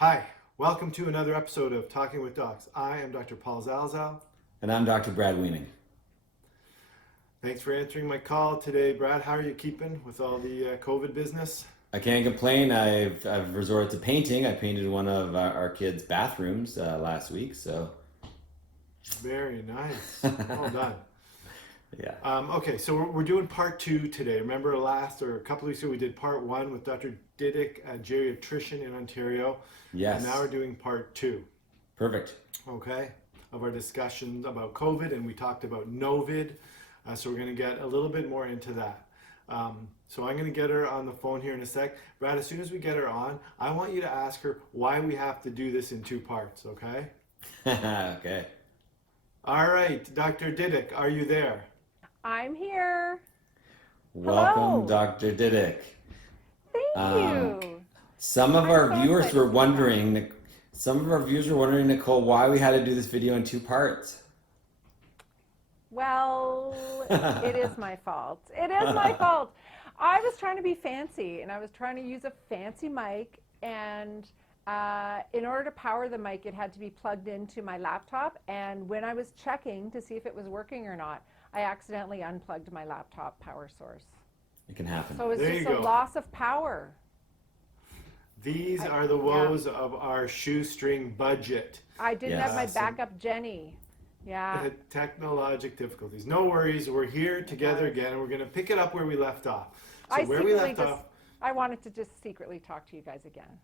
Hi, welcome to another episode of Talking with Docs. I am Dr. Paul Zalzal. And I'm Dr. Brad Wiening. Thanks for answering my call today, Brad. How are you keeping with all the COVID business? I can't complain. I've resorted to painting. I painted one of our kids' bathrooms last week, so. Very nice. Well done. Yeah. Okay, so we're doing part 2 today. Remember a couple of weeks ago we did part 1 with Dr. Didyk, a geriatrician in Ontario. Yes. And now we're doing part 2. Perfect. Okay, of our discussion about COVID, and we talked about NOVID. So we're going to get a little bit more into that. So I'm going to get her on the phone here in a sec. Brad, as soon as we get her on, I want you to ask her why we have to do this in 2 parts, okay? Okay. All right, Dr. Didyk, are you there? I'm here. Welcome, Hello. Dr. Didyk. Thank you. Some of I'm our so viewers excited were to be wondering, Nicole, why we had to do this video in 2 parts. Well, it is my fault. It is my fault. I was trying to be fancy, and I was trying to use a fancy mic, and in order to power the mic, it had to be plugged into my laptop, and when I was checking to see if it was working or not, I accidentally unplugged my laptop power source. It can happen. So it's There just you a go. loss of power. These are the woes of our shoestring budget. I didn't have my Yes. backup Jenny. Yeah. Technologic difficulties. No worries, we're here together again, and we're going to pick it up where we left off. So I where we secretly left just, off. I wanted to just secretly talk to you guys again.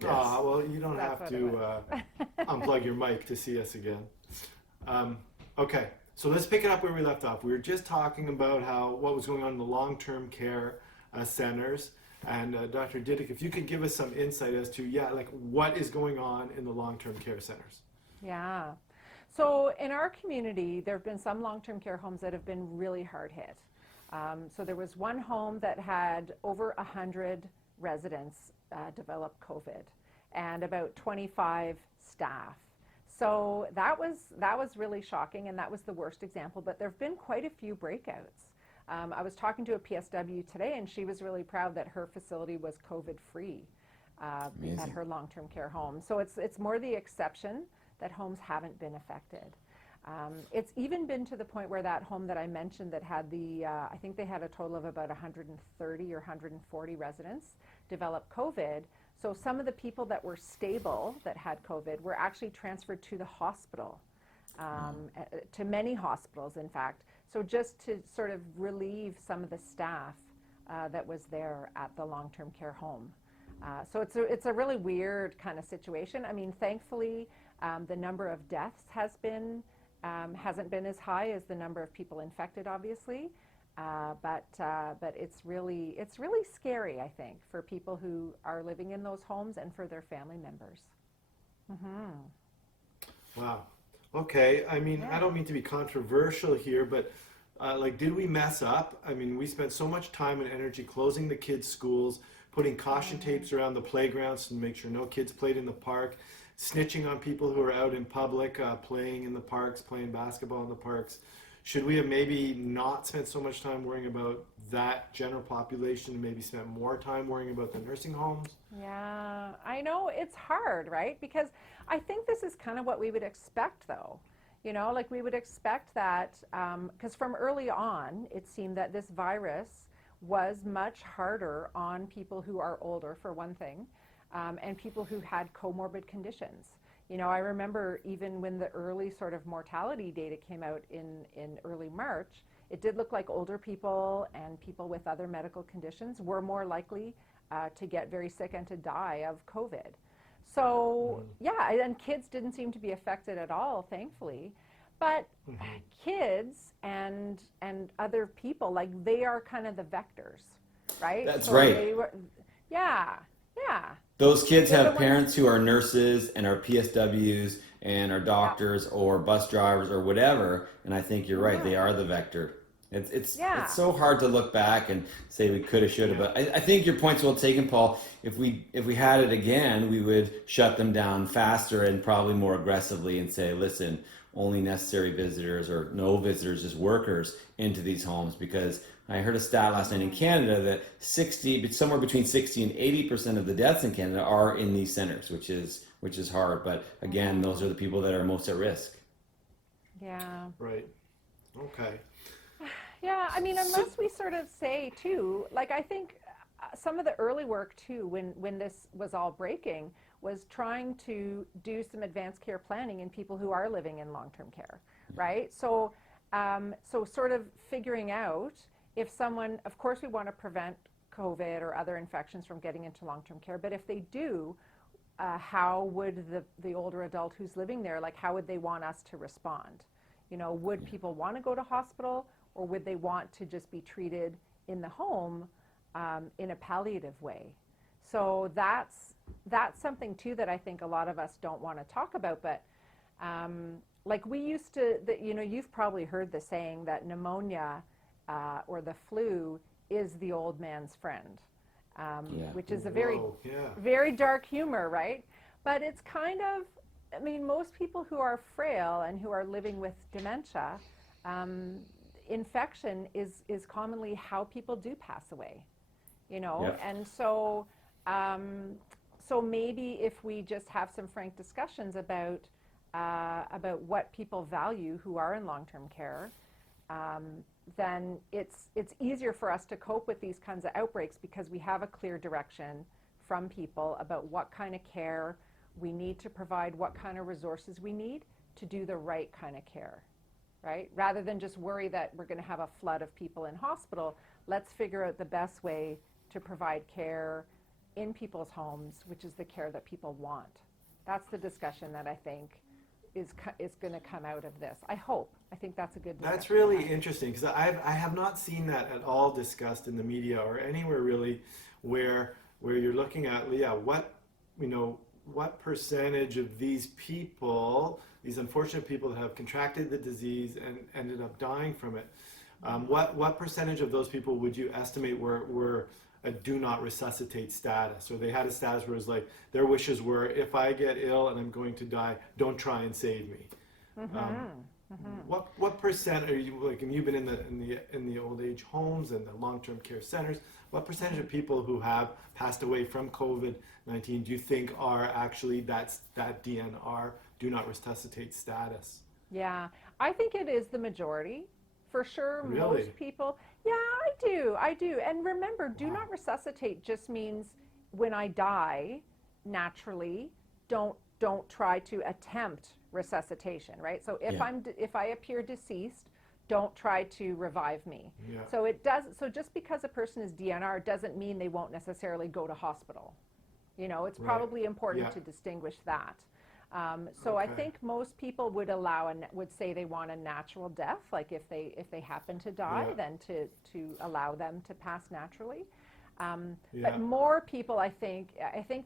Yes. Well, you don't That's have what to it unplug your mic to see us again. Okay, so let's pick it up where we left off. We were just talking about what was going on in the long-term care centers. And Dr. Didyk, if you could give us some insight as to, what is going on in the long-term care centers. Yeah. So in our community, there have been some long-term care homes that have been really hard hit. So there was one home that had over 100 residents develop COVID and about 25 staff. So that was really shocking, and that was the worst example, but there have been quite a few breakouts. I was talking to a PSW today, and she was really proud that her facility was COVID-free at her long-term care home. So it's more the exception that homes haven't been affected. It's even been to the point where that home that I mentioned that had I think they had a total of about 130 or 140 residents develop COVID. So some of the people that were stable that had COVID were actually transferred to the hospital, to many hospitals, in fact. So just to sort of relieve some of the staff that was there at the long-term care home. So it's a really weird kind of situation. I mean, thankfully, the number of deaths hasn't been as high as the number of people infected, obviously. But it's really scary, I think, for people who are living in those homes and for their family members. Mm-hmm. Wow. Okay, I mean, Yeah. I don't mean to be controversial here, but did we mess up? I mean, we spent so much time and energy closing the kids' schools, putting caution tapes around the playgrounds to make sure no kids played in the park, snitching on people who are out in public, playing in the parks, playing basketball in the parks. Should we have maybe not spent so much time worrying about that general population and maybe spent more time worrying about the nursing homes? Yeah, I know it's hard, right? Because I think this is kind of what we would expect, though. You know, like we would expect that, because from early on, it seemed that this virus was much harder on people who are older, for one thing, and people who had comorbid conditions. You know, I remember even when the early sort of mortality data came out in early March, it did look like older people and people with other medical conditions were more likely to get very sick and to die of COVID. So, yeah, and kids didn't seem to be affected at all, thankfully. But kids and other people, like, they are kind of the vectors, right? That's So right. they were, yeah. Those kids They're the have ones- parents who are nurses and are PSWs and are doctors or bus drivers or whatever, and I think you're right. They are the vector. It's so hard to look back and say we could have, should have, but I think your point's well taken, Paul. If we had it again, we would shut them down faster and probably more aggressively and say, listen, only necessary visitors or no visitors, just workers into these homes, because I heard a stat last night in Canada that somewhere between 60 and 80% of the deaths in Canada are in these centers, which is hard. But again, those are the people that are most at risk. Yeah. Right. Okay. Yeah, I mean, unless we sort of say too, like I think some of the early work too, when this was all breaking, was trying to do some advanced care planning in people who are living in long-term care, right? So, so sort of figuring out if someone, of course, we want to prevent COVID or other infections from getting into long-term care, but if they do, how would the older adult who's living there, like how would they want us to respond? You know, would people want to go to hospital, or would they want to just be treated in the home in a palliative way? So that's something too that I think a lot of us don't want to talk about. But like we used to, you know, you've probably heard the saying that pneumonia or the flu is the old man's friend, which is a very, very dark humor, right? But it's kind of, I mean, most people who are frail and who are living with dementia, infection is commonly how people do pass away, you know. Yep. And so so maybe if we just have some frank discussions about what people value who are in long-term care, then it's easier for us to cope with these kinds of outbreaks because we have a clear direction from people about what kind of care we need to provide, what kind of resources we need to do the right kind of care, right? Rather than just worry that we're going to have a flood of people in hospital, let's figure out the best way to provide care in people's homes, which is the care that people want. That's the discussion that I think is going to come out of this. I hope. I think that's a good discussion. That's really interesting because I have not seen that at all discussed in the media or anywhere really where you're looking at, what percentage of these people, these unfortunate people that have contracted the disease and ended up dying from it, what percentage of those people would you estimate were a do not resuscitate status, or they had a status where it was like their wishes were, if I get ill and I'm going to die, don't try and save me. What percent are you, like, and you've been in the old age homes and the long-term care centers, what percentage of people who have passed away from COVID-19 do you think are actually that DNR, do not resuscitate status? Yeah, I think it is the majority. For sure, Really? most people. Yeah, I do. And remember, do not resuscitate just means when I die, naturally, don't try to attempt resuscitation, right? So if I appear deceased, don't try to revive me. Yeah. So just because a person is DNR doesn't mean they won't necessarily go to hospital. You know, it's probably important to distinguish that. So I think most people would would say they want a natural death, like if they happen to die, then to allow them to pass naturally. But more people, I think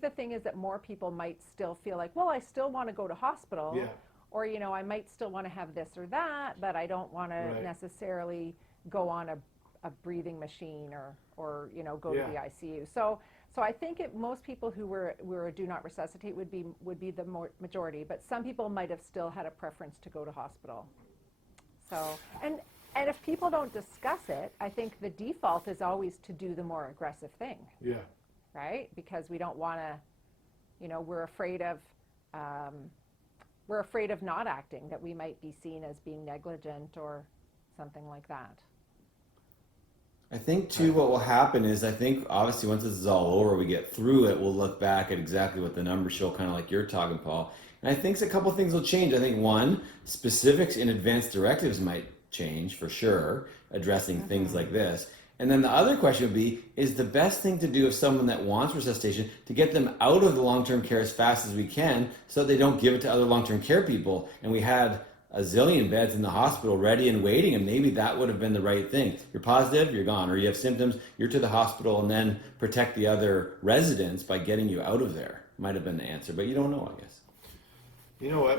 the thing is that more people might still feel like, well, I still want to go to hospital, or, you know, I might still want to have this or that, but I don't want to necessarily go on a breathing machine or you know, go to the ICU. So I think most people who were a do not resuscitate would be the majority, but some people might have still had a preference to go to hospital. So and if people don't discuss it, I think the default is always to do the more aggressive thing. Yeah. Right? Because we don't want to, you know, we're afraid of not acting, that we might be seen as being negligent or something like that. I think too what will happen is, I think obviously once this is all over, we get through it, we'll look back at exactly what the numbers show, kind of like you're talking, Paul. And I think a couple things will change. I think one, specifics in advanced directives might change for sure, addressing things like this. And then the other question would be, is the best thing to do if someone that wants resuscitation to get them out of the long-term care as fast as we can so they don't give it to other long-term care people. And we had a zillion beds in the hospital ready and waiting, and maybe that would have been the right thing. You're positive, you're gone, or you have symptoms, you're to the hospital, and then protect the other residents by getting you out of there. Might have been the answer, but you don't know, I guess. You know what,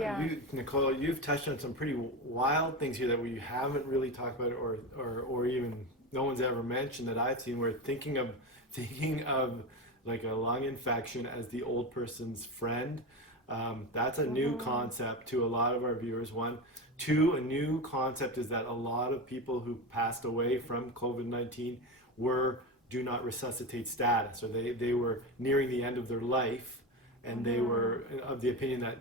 Nicole, you've touched on some pretty wild things here that we haven't really talked about, or even no one's ever mentioned that I've seen. We're thinking of like a lung infection as the old person's friend. That's a new concept to a lot of our viewers. One. Two, a new concept is that a lot of people who passed away from COVID-19 were do not resuscitate status, or they were nearing the end of their life, and they were of the opinion that,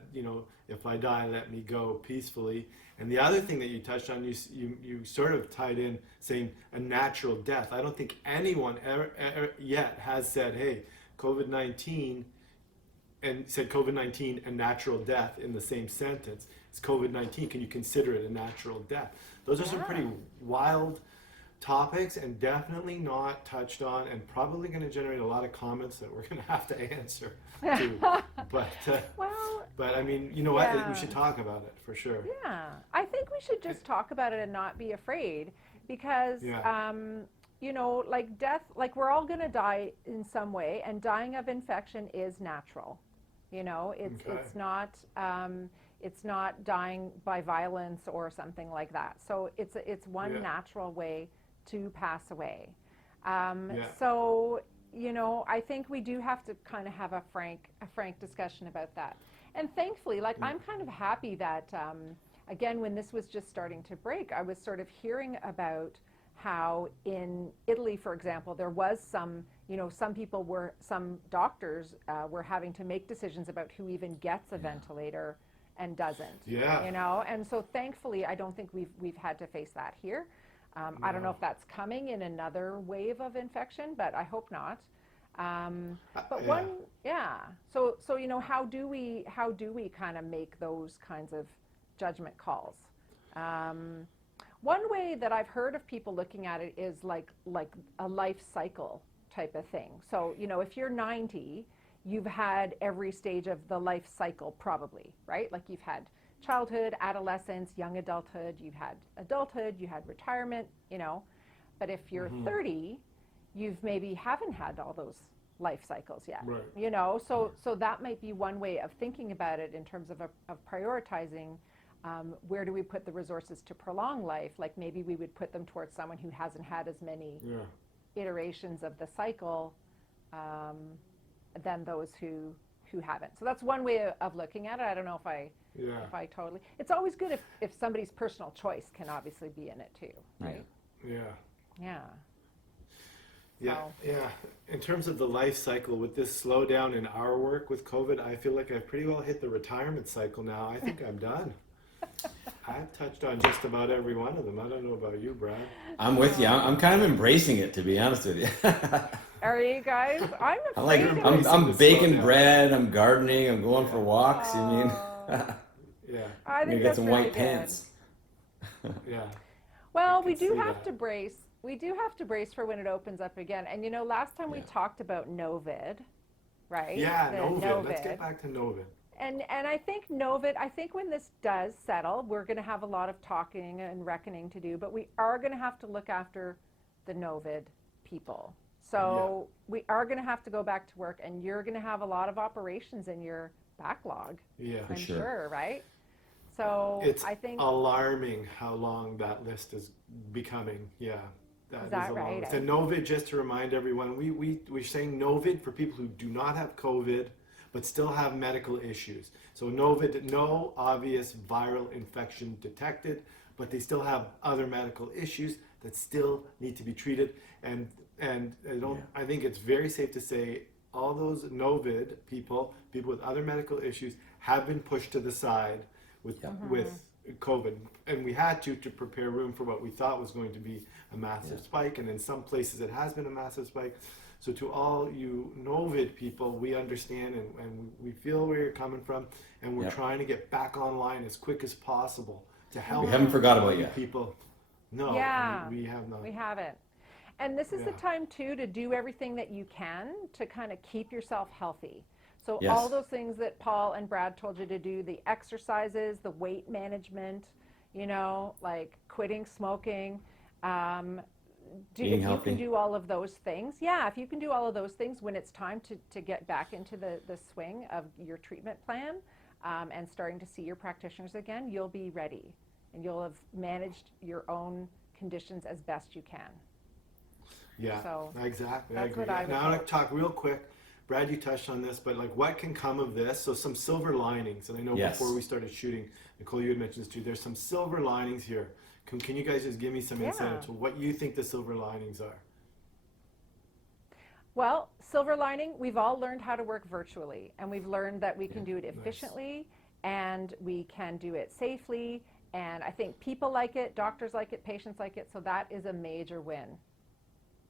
if I die, let me go peacefully. And the other thing that you touched on, you sort of tied in saying a natural death. I don't think anyone ever yet has said, hey, COVID-19, and said COVID-19 and natural death in the same sentence. It's COVID-19. Can you consider it a natural death? Those are some pretty wild topics, and definitely not touched on, and probably going to generate a lot of comments that we're going to have to answer to. But I mean, you know what? We should talk about it for sure. Yeah, I think we should just talk about it and not be afraid, because like death, like we're all going to die in some way, and dying of infection is natural. It's not dying by violence or something like that. So it's one natural way to pass away. So I think we do have to kind of have a frank discussion about that. And thankfully, like I'm kind of happy that again, when this was just starting to break, I was sort of hearing about how in Italy, for example, there was some doctors were having to make decisions about who even gets a ventilator and doesn't. And so thankfully, I don't think we've had to face that here. I don't know if that's coming in another wave of infection, but I hope not. So how do we kind of make those kinds of judgment calls? One way that I've heard of people looking at it is like a life cycle type of thing. So, if you're 90, you've had every stage of the life cycle probably, right? Like you've had childhood, adolescence, young adulthood, you've had adulthood, you had retirement, But if you're 30, you've maybe haven't had all those life cycles yet, right. So that might be one way of thinking about it in terms of prioritizing. Where do we put the resources to prolong life? Like maybe we would put them towards someone who hasn't had as many iterations of the cycle than those who haven't. So that's one way of looking at it. I don't know if I totally. It's always good if somebody's personal choice can obviously be in it too, right? Yeah. In terms of the life cycle, with this slowdown in our work with COVID, I feel like I've pretty well hit the retirement cycle now. I think I'm done. I've touched on just about every one of them. I don't know about you, Brad. I'm with you. I'm kind of embracing it, to be honest with you. Are you guys? I'm afraid I'm baking bread. I'm gardening. I'm going for walks. I mean, I think get some really white pants. Well, we do have to brace. We do have to brace for when it opens up again. And last time we talked about NOVID, right? Yeah, NOVID. Let's get back to NOVID. And I think NOVID, I think when this does settle, we're going to have a lot of talking and reckoning to do, but we are going to have to look after the NOVID people. So we are going to have to go back to work, and you're going to have a lot of operations in your backlog. Yeah, I'm sure, right? So it's I think alarming how long that list is becoming. Yeah. Is that right? The NOVID, just to remind everyone, we're saying NOVID for people who do not have COVID but still have medical issues. So NOVID, no obvious viral infection detected, but they still have other medical issues that still need to be treated. And I think it's very safe to say all those NOVID people with other medical issues have been pushed to the side with COVID, and we had to prepare room for what we thought was going to be a massive spike, and in some places it has been a massive spike. So to all you NOVID people, we understand and we feel where you're coming from, and we're trying to get back online as quick as possible to help. We haven't forgot about you people. No, we have not. We haven't. And this is the time too to do everything that you can to kind of keep yourself healthy. So all those things that Paul and Brad told you to do, the exercises, the weight management, like quitting smoking, Eating if healthy. you can do all of those things, if you can do all of those things when it's time to get back into the swing of your treatment plan and starting to see your practitioners again, you'll be ready and you'll have managed your own conditions as best you can. Yeah, so exactly. That's I agree. what I would Now I'm going to talk real quick. Brad, you touched on this, but like what can come of this? So some silver linings, and I know Yes. before we started shooting, Nicole, you had mentioned this too. There's some silver linings here. Can you guys just give me some insight into what you think the silver linings are? Well, silver lining, we've all learned how to work virtually, and we've learned that we can do it efficiently and we can do it safely. And I think people like it, doctors like it, patients like it, so that is a major win.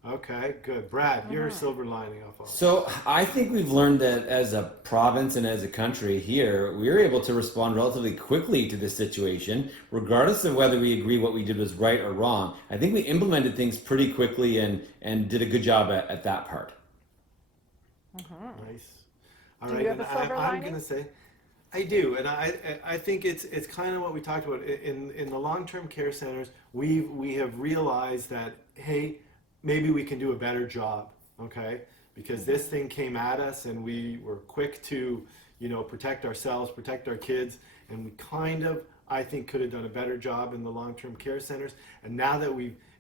Okay, good. Brad, your silver lining off all this. So I think we've learned that as a province and as a country here, we were able to respond relatively quickly to this situation, regardless of whether we agree what we did was right or wrong. I think we implemented things pretty quickly and did a good job at that part. Nice. All Do right, you have and a silver I'm lining? going to say, I do, and I think it's kind of what we talked about in the long-term care centers. We have realized that, hey, maybe we can do a better job, okay? Because this thing came at us, and we were quick to, protect ourselves, protect our kids, and we kind of, I think, could have done a better job in the long-term care centers. And now that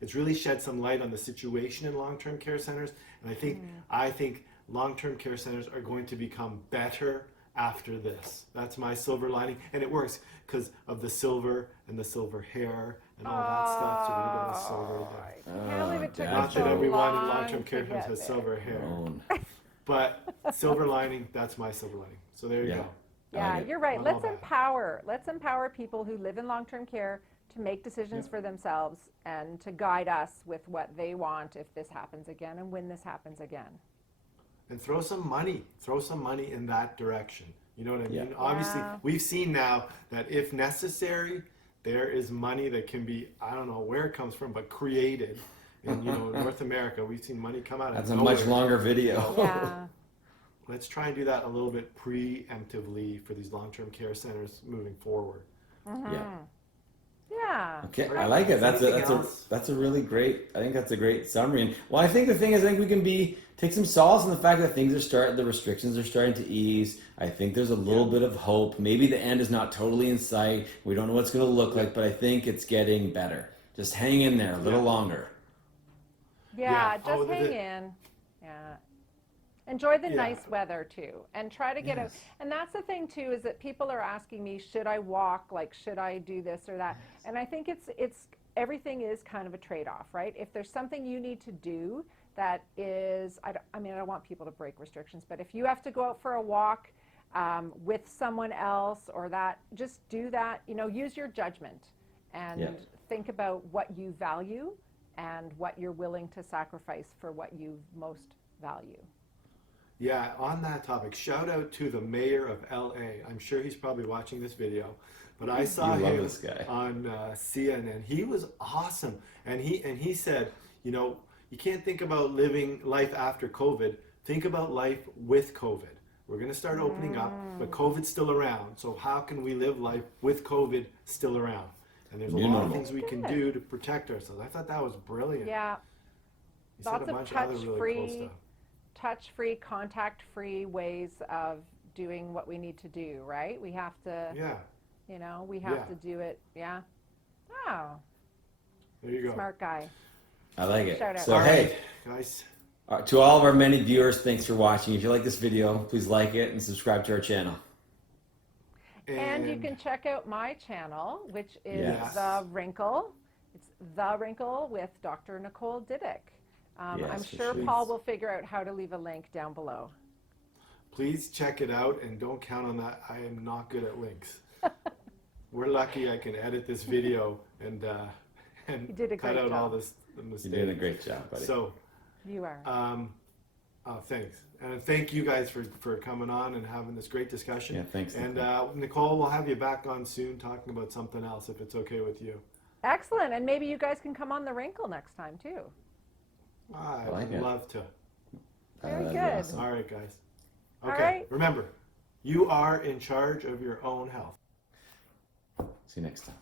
it's really shed some light on the situation in long-term care centers, and I think long-term care centers are going to become better after this. That's my silver lining, and it works because of the silver and the silver hair and all that stuff. So we got a silver there. I can't believe it took Not us that so everyone in long long-term to care homes get has there. silver hair, Own. but silver lining. That's my silver lining. So there you Yeah. go. Yeah, like it. you're right. Not all Let's bad. empower people who live in long-term care to make decisions for themselves and to guide us with what they want if this happens again and when this happens again. And throw some money in that direction. You know what I mean? Yeah. Obviously, Yeah. we've seen now that if necessary, there is money that can be, I don't know where it comes from, but created. In North America, we've seen money come out of That's a nowhere. much longer video. Yeah. Let's try and do that a little bit preemptively for these long-term care centers moving forward. Yeah. Yeah. Okay, I like it. Anything else? That's a really great. I think that's a great summary. And well, I think the thing is, I think we can take some solace in the fact that the restrictions are starting to ease. I think there's a little bit of hope. Maybe the end is not totally in sight. We don't know what it's going to look like, but I think it's getting better. Just hang in there a little longer. Yeah, Yeah. just hang in. Yeah. Enjoy the nice weather too, and try to get out. And that's the thing too, is that people are asking me, should I walk? Like, should I do this or that? And I think it's everything is kind of a trade-off, right? If there's something you need to do that is, I don't want people to break restrictions, but if you have to go out for a walk with someone else or that, just do that. Use your judgment and think about what you value and what you're willing to sacrifice for what you most value. Yeah, on that topic, shout out to the mayor of LA. I'm sure he's probably watching this video, but I saw You love him this guy. on CNN. He was awesome, and he said, you can't think about living life after COVID. Think about life with COVID. We're going to start opening up, but COVID's still around. So how can we live life with COVID still around? And there's a lot of things we can do to protect ourselves. I thought that was brilliant. Yeah. He said Lots a of bunch of other really cool stuff. touch-free, contact-free ways of doing what we need to do, right? We have to, we have to do it. Yeah. Oh, There you go. smart guy. I like it. Shout out. So All hey, right, guys. to all of our many viewers, thanks for watching. If you like this video, please like it and subscribe to our channel. And you can check out my channel, which is Yes. The Wrinkle. It's The Wrinkle with Dr. Nicole Didyk. I'm Yes, sure please. Paul will figure out how to leave a link down below. Please check it out and don't count on that. I am not good at links. We're lucky I can edit this video and You did a cut great out all job. the mistakes. You're doing a great job, buddy. So, You are. thanks. And thank you guys for coming on and having this great discussion. Yeah, thanks, And Nicole. Nicole, we'll have you back on soon talking about something else if it's okay with you. Excellent. And maybe you guys can come on The Wrinkle next time, too. I'd like it. love to. Very That'd be good. awesome. All right, guys. All Okay, right. remember, you are in charge of your own health. See you next time.